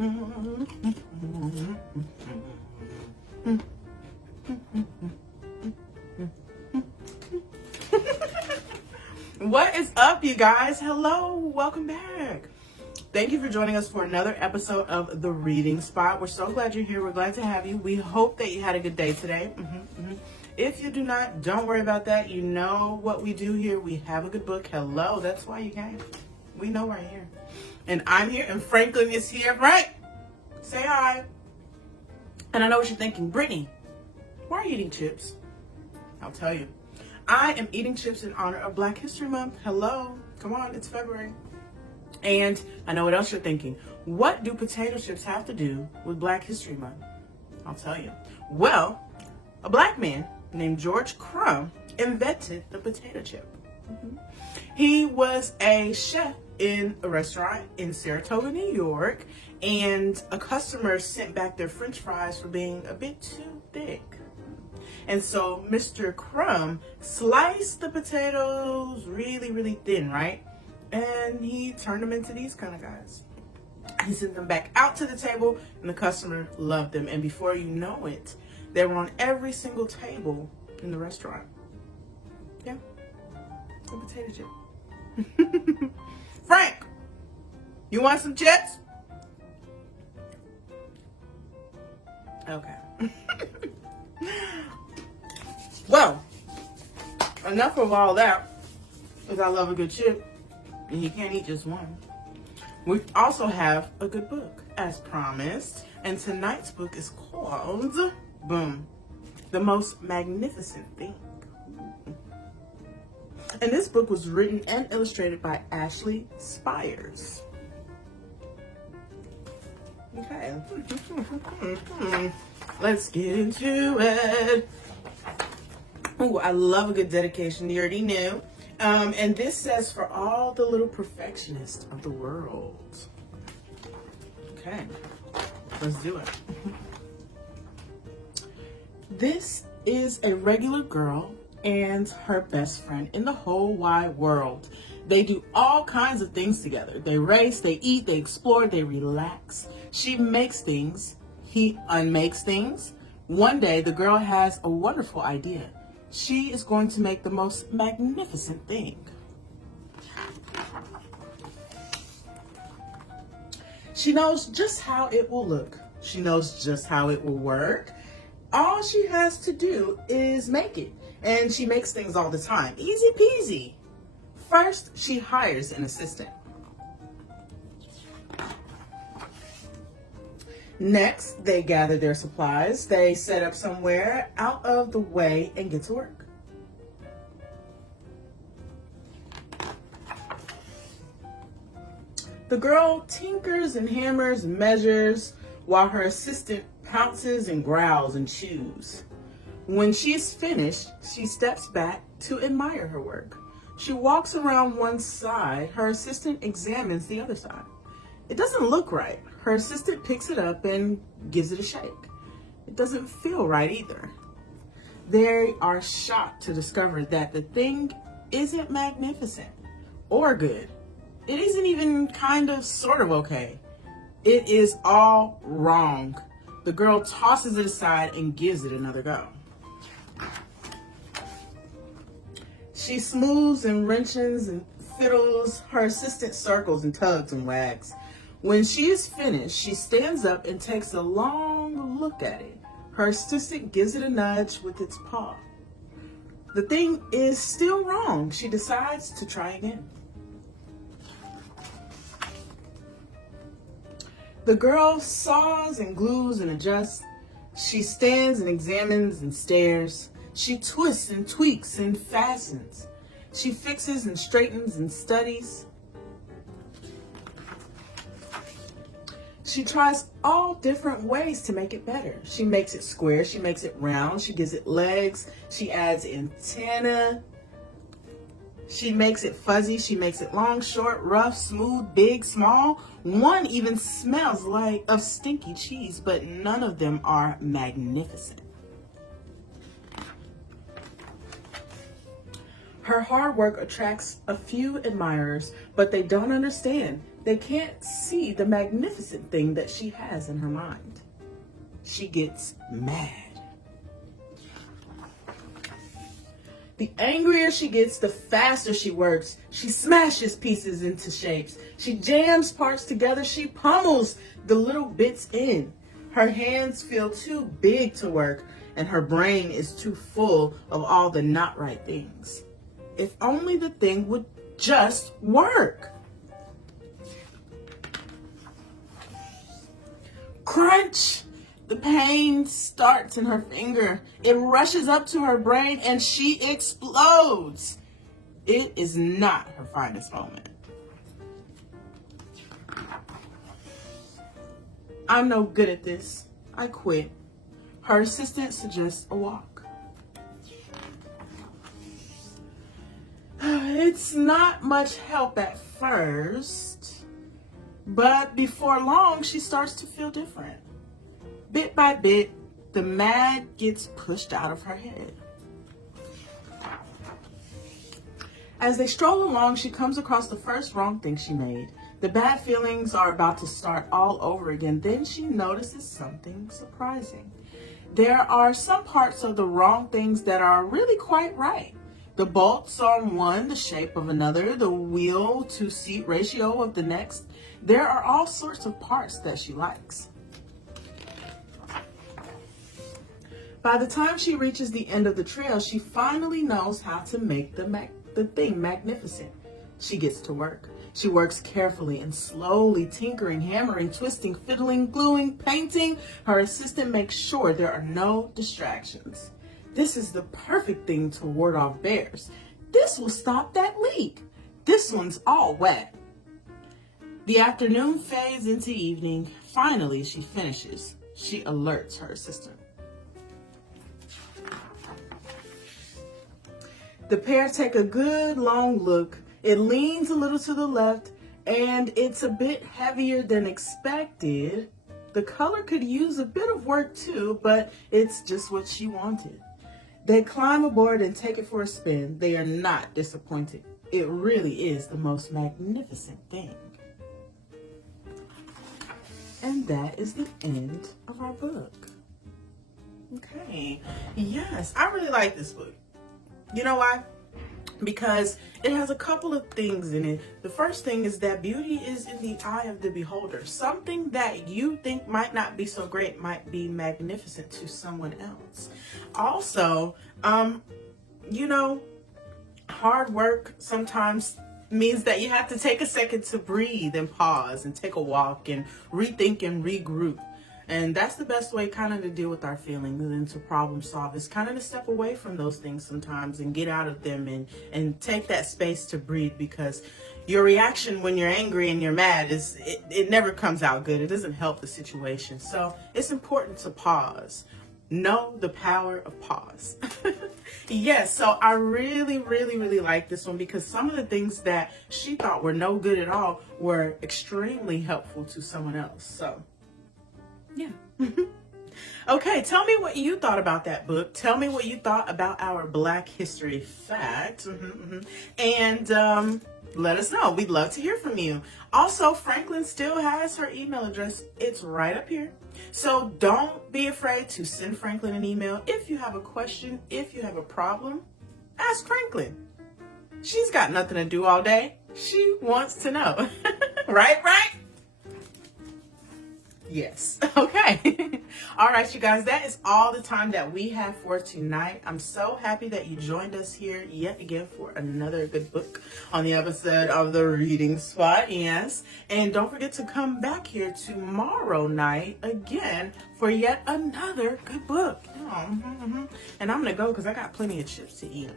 What is up, you guys? Hello, welcome back. Thank you for joining us for another episode of The Reading Spot. We're so glad you're here. We're glad to have you. We hope that you had a good day today. If you do not, don't worry about that. You know what we do here. We have a good book. Hello, that's why you came. We know we're here. And I'm here, and Franklin is here. Frank, say hi. And I know what you're thinking. Brittany, why are you eating chips? I'll tell you. I am eating chips in honor of Black History Month. Hello. Come on, it's February. And I know what else you're thinking. What do potato chips have to do with Black History Month? I'll tell you. Well, a black man named George Crumb invented the potato chip. He was a chef in a restaurant in Saratoga, New York, and a customer sent back their French fries for being a bit too thick. And so Mr. Crumb sliced the potatoes really, really thin, right? And he turned them into these kind of guys. He sent them back out to the table, and the customer loved them. And before you know it, they were on every single table in the restaurant. Yeah, a potato chip. Frank, you want some chips? Okay. Well, enough of all that, because I love a good chip, and you can't eat just one. We also have a good book, as promised, and tonight's book is called, boom, The Most Magnificent Thing. And this book was written and illustrated by Ashley Spires. Okay, let's get into it. Oh, I love a good dedication. You already knew. And this says, for all the little perfectionists of the world. Okay, let's do it. This is a regular girl and her best friend in the whole wide world. They do all kinds of things together. They race, they eat, they explore, they relax. She makes things, he unmakes things. One day, the girl has a wonderful idea. She is going to make the most magnificent thing. She knows just how it will look. She knows just how it will work. All she has to do is make it. And she makes things all the time. Easy peasy. First, she hires an assistant. Next, they gather their supplies. They set up somewhere out of the way and get to work. The girl tinkers and hammers and measures while her assistant pounces and growls and chews. When she's finished, she steps back to admire her work. She walks around one side. Her assistant examines the other side. It doesn't look right. Her assistant picks it up and gives it a shake. It doesn't feel right either. They are shocked to discover that the thing isn't magnificent or good. It isn't even kind of sort of okay. It is all wrong. The girl tosses it aside and gives it another go. She smooths and wrenches and fiddles. Her assistant circles and tugs and wags. When she is finished, she stands up and takes a long look at it. Her assistant gives it a nudge with its paw. The thing is still wrong. She decides to try again. The girl saws and glues and adjusts. She stands and examines and stares. She twists and tweaks and fastens. She fixes and straightens and studies. She tries all different ways to make it better. She makes it square, she makes it round, she gives it legs, she adds antenna, she makes it fuzzy, she makes it long, short, rough, smooth, big, small. One even smells like of stinky cheese, but none of them are magnificent. Her hard work attracts a few admirers, but they don't understand They can't see the magnificent thing that she has in her mind. She gets mad. The angrier she gets, the faster she works. She smashes pieces into shapes. She jams parts together. She pummels the little bits in. Her hands feel too big to work, and her brain is too full of all the not right things. If only the thing would just work. Crunch! The pain starts in her finger. It rushes up to her brain and she explodes. It is not her finest moment. I'm no good at this. I quit. Her assistant suggests a walk. It's not much help at first, but before long she starts to feel different. Bit by bit, the mad gets pushed out of her head. As they stroll along, she comes across the first wrong thing she made. The bad feelings are about to start all over again. Then she notices something surprising. There are some parts of the wrong things that are really quite right. The bolts on one, the shape of another, the wheel to seat ratio of the next. There are all sorts of parts that she likes. By the time she reaches the end of the trail, she finally knows how to make the thing magnificent. She gets to work. She works carefully and slowly, tinkering, hammering, twisting, fiddling, gluing, painting. Her assistant makes sure there are no distractions. This is the perfect thing to ward off bears. This will stop that leak. This one's all wet. The afternoon fades into evening. Finally, she finishes. She alerts her assistant. The pair take a good long look. It leans a little to the left, and it's a bit heavier than expected. The color could use a bit of work too, but it's just what she wanted. They climb aboard and take it for a spin. They are not disappointed. It really is the most magnificent thing. And that is the end of our book. Okay. Yes, I really like this book. You know why? Because it has a couple of things in it. The first thing is that beauty is in the eye of the beholder. Something that you think might not be so great might be magnificent to someone else. Also, you know, hard work sometimes means that you have to take a second to breathe and pause and take a walk and rethink and regroup. And that's the best way kind of to deal with our feelings and to problem solve, is kind of to step away from those things sometimes and get out of them and take that space to breathe, because your reaction when you're angry and you're mad it never comes out good. It doesn't help the situation. So it's important to pause. Know the power of pause. Yes, so I really, really, really like this one because some of the things that she thought were no good at all were extremely helpful to someone else. So yeah. Okay, tell me what you thought about that book. Tell me what you thought about our Black History fact. And let us know. We'd love to hear from you. Also, Franklin still has her email address. It's right up here. So don't be afraid to send Franklin an email. If you have a question, if you have a problem, ask Franklin. She's got nothing to do all day. She wants to know. Right? Yes. Okay. All right, you guys, that is all the time that we have for tonight. I'm so happy that you joined us here yet again for another good book on the episode of The Reading Spot. Yes. And don't forget to come back here tomorrow night again for yet another good book. And I'm going to go because I got plenty of chips to eat.